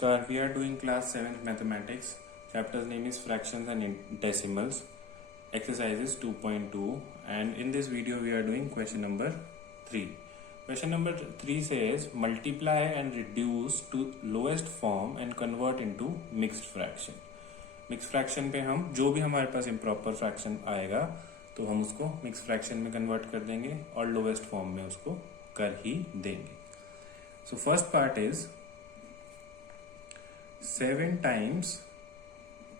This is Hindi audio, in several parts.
Namaskar, we are doing class 7th mathematics. Chapter's name is fractions and decimals. Exercises 2.2 and in this video we are doing question number 3. Question number 3 says multiply and reduce to lowest form and convert into mixed fraction. Mixed fraction पे हम जो भी हमारे पास improper fraction आएगा तो हम उसको mixed fraction में convert कर देंगे और lowest form में उसको कर ही देंगे. So first part is 7 times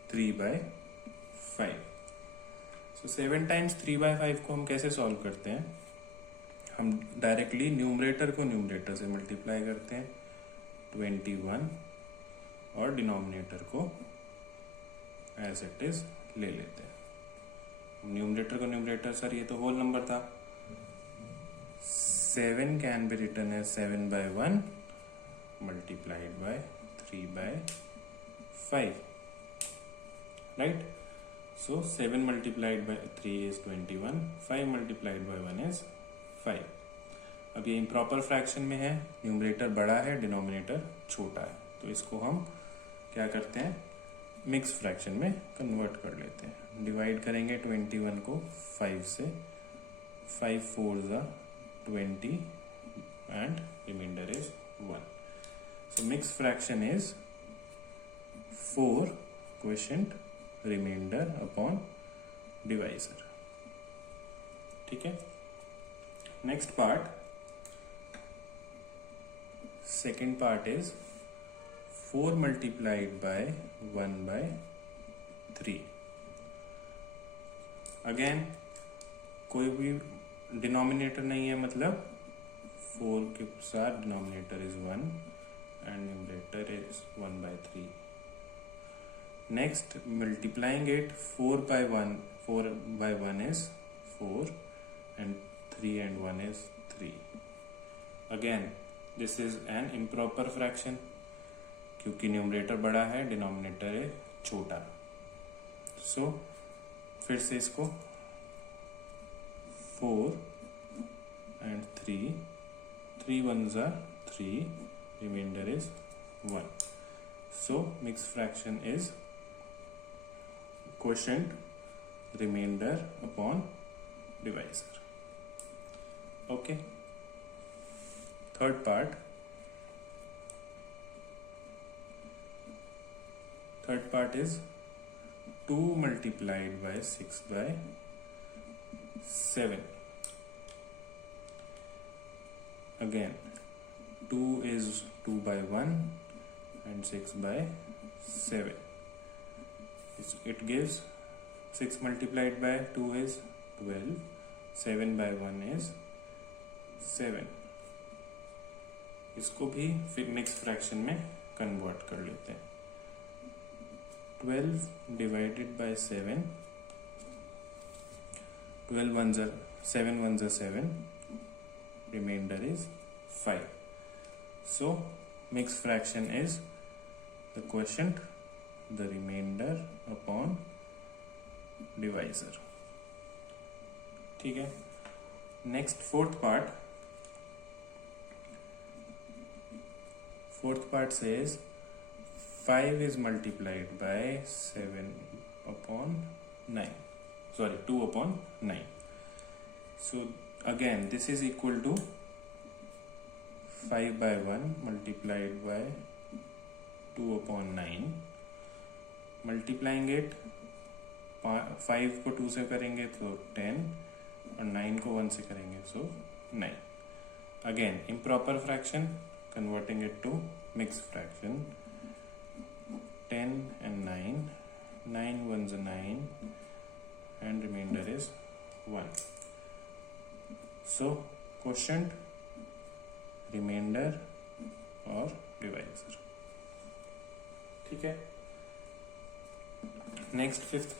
3 by 5. So 7 times 3 by 5 को हम कैसे सॉल्व करते हैं? हम डायरेक्टली न्यूमरेटर को न्यूमरेटर से मल्टीप्लाई करते हैं 21 और डिनोमिनेटर को एज इट इज ले लेते हैं. न्यूमरेटर को न्यूमरेटर, सर ये तो होल नंबर था. 7 can be written as 7 by 1 multiplied by 3 by 5, right? So 7 multiplied by 3 is 21, 5 multiplied by 1 is 5. अब ये इम्प्रॉपर फ्रैक्शन में है, न्यूमरेटर बड़ा है, डिनोमिनेटर छोटा है, तो इसको हम क्या करते हैं, मिक्स फ्रैक्शन में कन्वर्ट कर लेते हैं. डिवाइड करेंगे 21 को 5 से, 5 4 ज़ा 20 and remainder is 1. So mixed fraction is 4 quotient remainder upon divisor. ठीक है. Next part, second part is 4 multiplied by 1 by 3. Again कोई भी डिनोमिनेटर नहीं है, मतलब 4 के साथ denominator is 1 and numerator is 1 by 3. Next, multiplying it 4 by 1 is 4 and 3 and 1 is 3. Again, this is an improper fraction क्योंकि न्यूमरेटर बड़ा है, डिनोमिनेटर है छोटा. So, फिर से इसको 4 and 3 ones are 3, remainder is 1. So mixed fraction is quotient remainder upon divisor. Okay. Third part is 2 multiplied by 6 by 7. Again 2 is 2 by 1 and 6 by 7. It gives 6 multiplied by 2 is 12, 7 by 1 is 7. इसको भी फिर मिक्स फ्रैक्शन में कन्वर्ट कर लेते हैं. 12 divided by 7, 12 ones are 7 ones are 7, remainder is 5. So mixed fraction is the quotient, the remainder upon divisor. ठीक है. Next fourth part says 5 is multiplied by 7 upon 9. Sorry, 2 upon 9. So again this is equal to 5 by 1 multiplied by 2 upon 9. Multiplying it 5 को 2 से करेंगे तो 10 और 9 को 1 से करेंगे so 9. Again improper fraction, converting it to mix fraction. 10 and 9 ones are 9 and remainder is 1. So quotient, reminder और डिवाइजर. ठीक है. Next fifth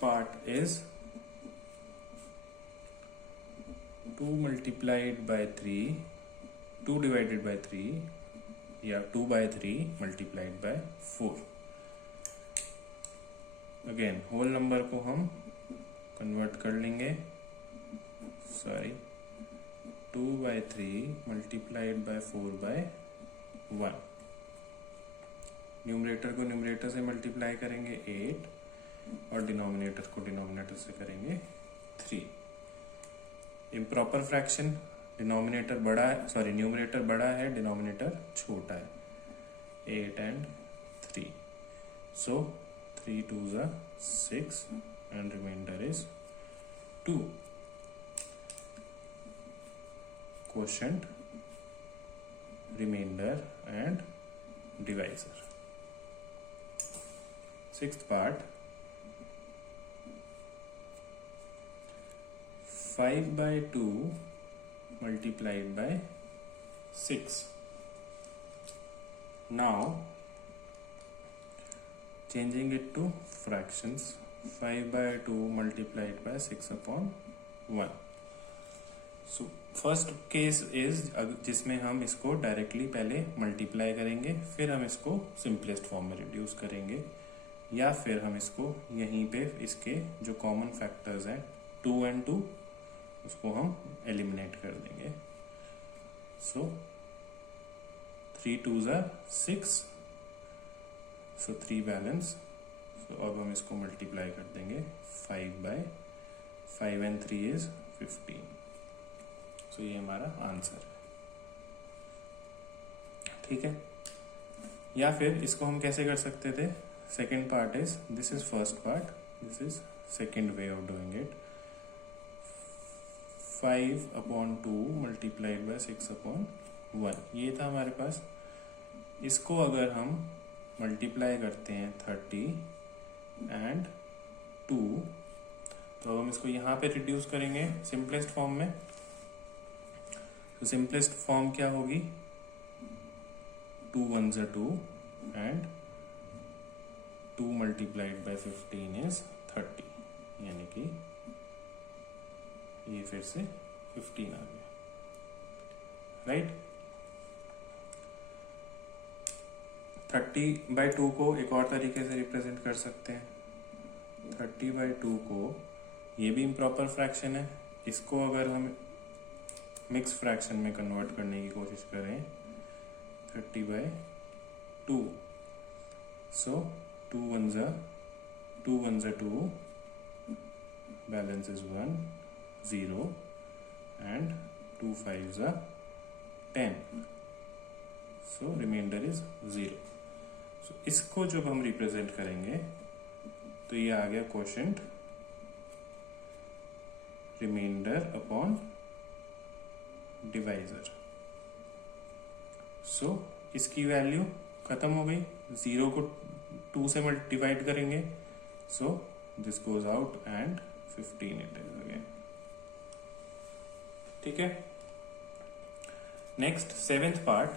part is 2 multiplied by 3, 2 divided by 3 या 2 by 3 multiplied by 4. Again whole number को हम कन्वर्ट कर लेंगे, 2/3 मल्टीप्लाइड बाय 4/1। न्यूमरेटर को न्यूमरेटर से मल्टीप्लाई करेंगे 8 और डिनोमिनेटर को डिनोमिनेटर से करेंगे 3। इम्प्रॉपर फ्रैक्शन, डिनोमिनेटर बड़ा है, सॉरी न्यूमरेटर बड़ा है, डिनोमिनेटर छोटा है, 8 and 3। So 3 2s are 6 and remainder is 2। Quotient, remainder and divisor। Sixth part, 5/2 multiplied by 6। Now changing it to fractions, 5/2 multiplied by 6/1। So first case is जिसमें हम इसको डायरेक्टली पहले मल्टीप्लाई करेंगे, फिर हम इसको सिंपलेस्ट फॉर्म में रिड्यूस करेंगे, या फिर हम इसको यहीं पे इसके जो कॉमन फैक्टर्स हैं 2 and 2 उसको हम एलिमिनेट कर देंगे। सो 3 2s are 6, सो 3 बैलेंस। सो अब हम इसको मल्टीप्लाई कर देंगे 5/5 and 3 is 15। तो ये हमारा आंसर है, ठीक है। या फिर इसको हम कैसे कर सकते थे, second part is, this is first part, this is second way of doing it. 5/2 multiplied by 6/1, ये था हमारे पास। इसको अगर हम मल्टीप्लाई करते हैं 30 and 2, तो हम इसको यहाँ पे रिड्यूस करेंगे सिंपलेस्ट फॉर्म में। तो सिंपलेस्ट फॉर्म क्या होगी, 2 1s are 2 and 2 multiplied by 15 is 30, यानी कि ये फिर से 15 आ गया, राइट। 30/2 को एक और तरीके से रिप्रेजेंट कर सकते हैं। 30/2 को, ये भी इम्प्रॉपर फ्रैक्शन है, इसको अगर हम मिक्स फ्रैक्शन में कन्वर्ट करने की कोशिश करें 30/2, so 2 1s are 2, balance is 1 0 and 2 5s are 10, so remainder is 0। So इसको जब हम रिप्रेजेंट करेंगे तो ये आ गया quotient, remainder upon divisor. So इसकी वैल्यू खत्म हो गई, 0 को 2 से डिवाइड करेंगे, so this goes out and 15 it is again, ठीक है। Next seventh part,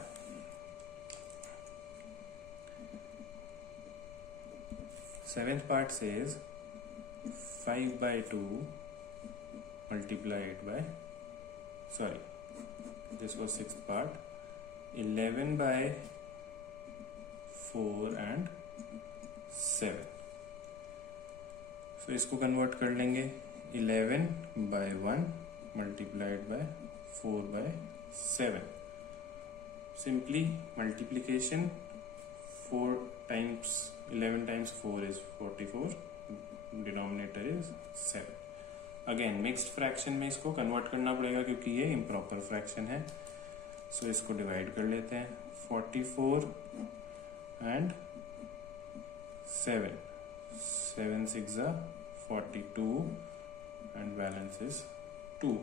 seventh part says 5/2 multiplied by, sorry, this was sixth part, 11/4 and 7। so इसको कन्वर्ट कर लेंगे 11/1 multiplied by 4/7। Simply multiplication, 4 times 11 times 4 is 44, denominator is 7। Again mixed fraction में इसको कन्वर्ट करना पड़ेगा क्योंकि ये इम्प्रॉपर फ्रैक्शन है। सो इसको डिवाइड कर लेते हैं, 44 and 7, 7 6 are 42 and balance is 2।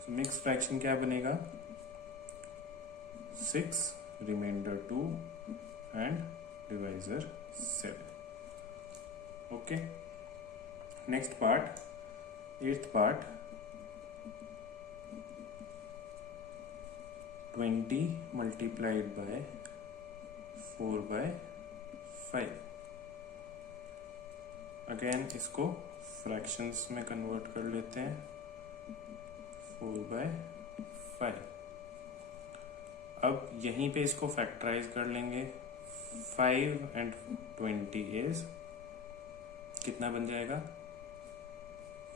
So mixed fraction क्या बनेगा, 6 remainder 2 and divisor 7। Okay, next part, eighth part, 20 multiplied by 4/5। Again इसको फ्रैक्शंस में कन्वर्ट कर लेते हैं, 4/5। अब यहीं पे इसको फैक्टराइज कर लेंगे, 5 and 20 इज कितना बन जाएगा,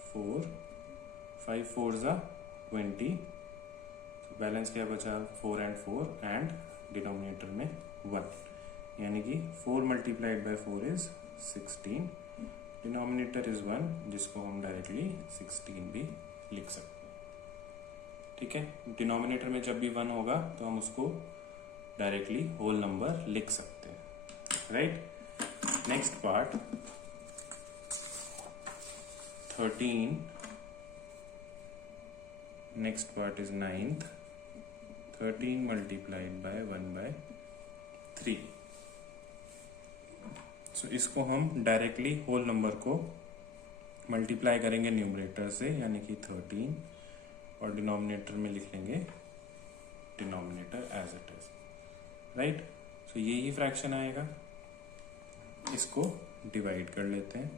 4, 5 4s are 20 बैलेंस क्या बचा 4 and 4 एंड डिनोमिनेटर में 1, यानी कि 4 multiplied by 4 is 16, denominator is 1 जिसको हम डायरेक्टली 16 भी लिख सकते हैं। ठीक है, डिनोमिनेटर में जब भी 1 होगा तो हम उसको डायरेक्टली होल नंबर लिख सकते हैं, right. Next part 13, next part is 9th, 13 multiplied by 1/3। So इसको हम डायरेक्टली होल नंबर को मल्टीप्लाई करेंगे न्यूमरेटर से, यानी कि 13, और डिनोमिनेटर में लिख लेंगे denominator as it is, right. So यही फ्रैक्शन आएगा। इसको डिवाइड कर लेते हैं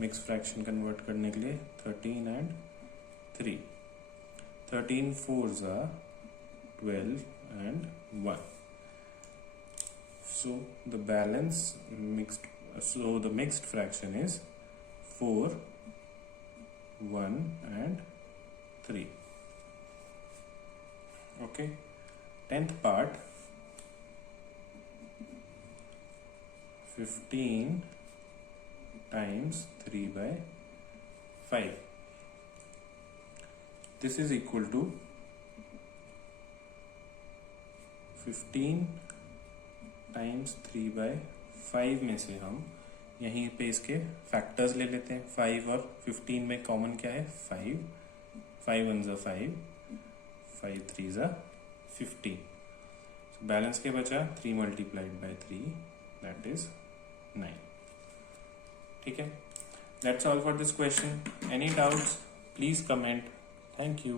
मिक्स फ्रैक्शन कन्वर्ट करने के लिए, 13 and 3, 13 4s are 12 and 1. So the mixed fraction is 4, 1 and 3. Okay, 10th part 15 times 3/5. This is equal to 15 times 3/5 में से हम यहीं पे इसके फैक्टर्स ले लेते हैं। 5 और 15 में कॉमन क्या है 5, 5 1s are 5, 5 3s are 15। Balance क्या बचा 3 multiplied by 3, that is 9। ठीक है, that's all for this question. Any doubts please comment. Thank you.